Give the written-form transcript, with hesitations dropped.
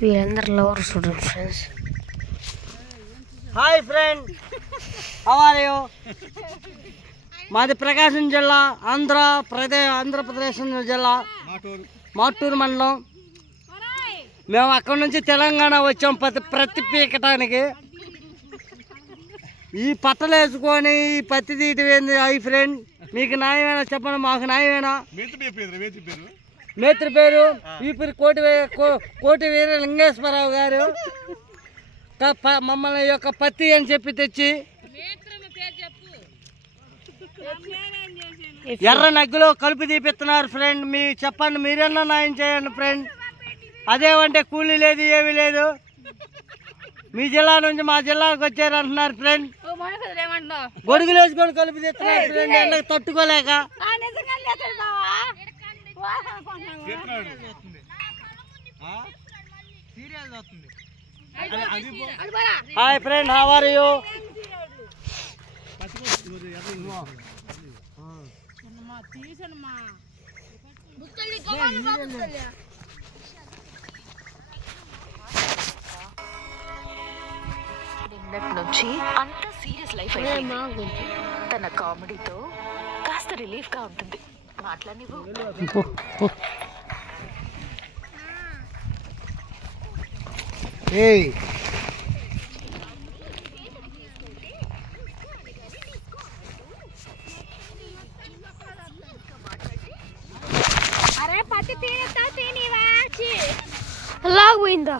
వీళ్ళందరూ lover student friends. Hi friend, how are you? మాది ప్రకాశం జిల్లా, ఆంధ్రప్రదేశ్ జిల్లా, మాటూరు మండలం. మేము అక్కడ నుంచి తెలంగాణ వచ్చాం ప్రతి పీకటానికి. ఈ పట్టలు వేసుకొని ఈ పత్తి తీయటం ఏంది? హై ఫ్రెండ్, మీకు న్యాయమేనా చెప్పండి? మాకు న్యాయమేనా? మేత్రి పేరు ఈపిరి కోటి వీర లింగేశ్వరరావు గారు మమ్మల్ని యొక్క పత్తి అని చెప్పి తెచ్చి ఎర్ర నగ్గులో కలుపు తీపిస్తున్నారు ఫ్రెండ్. మీ చెప్పండి, మీరన్నా న్యాయం చేయండి ఫ్రెండ్. అదేమంటే కూలీ లేదు, ఏమీ లేదు. మీ జిల్లా నుంచి మా జిల్లాకు వచ్చారు అంటున్నారు ఫ్రెండ్. గొడుగులు వేసుకొని కలుపు తీస్తున్నారు ఫ్రెండ్, ఎండకు తట్టుకోలేక. Hi friend, how are you? నిన్నటి నుంచి అంత సీరియస్ లైఫ్ అయిపోయింది. తన కామెడీతో కాస్త రిలీఫ్ గా ఉంటుంది. మాట్లాడినివ్వు. లాగ్ పోయిందా?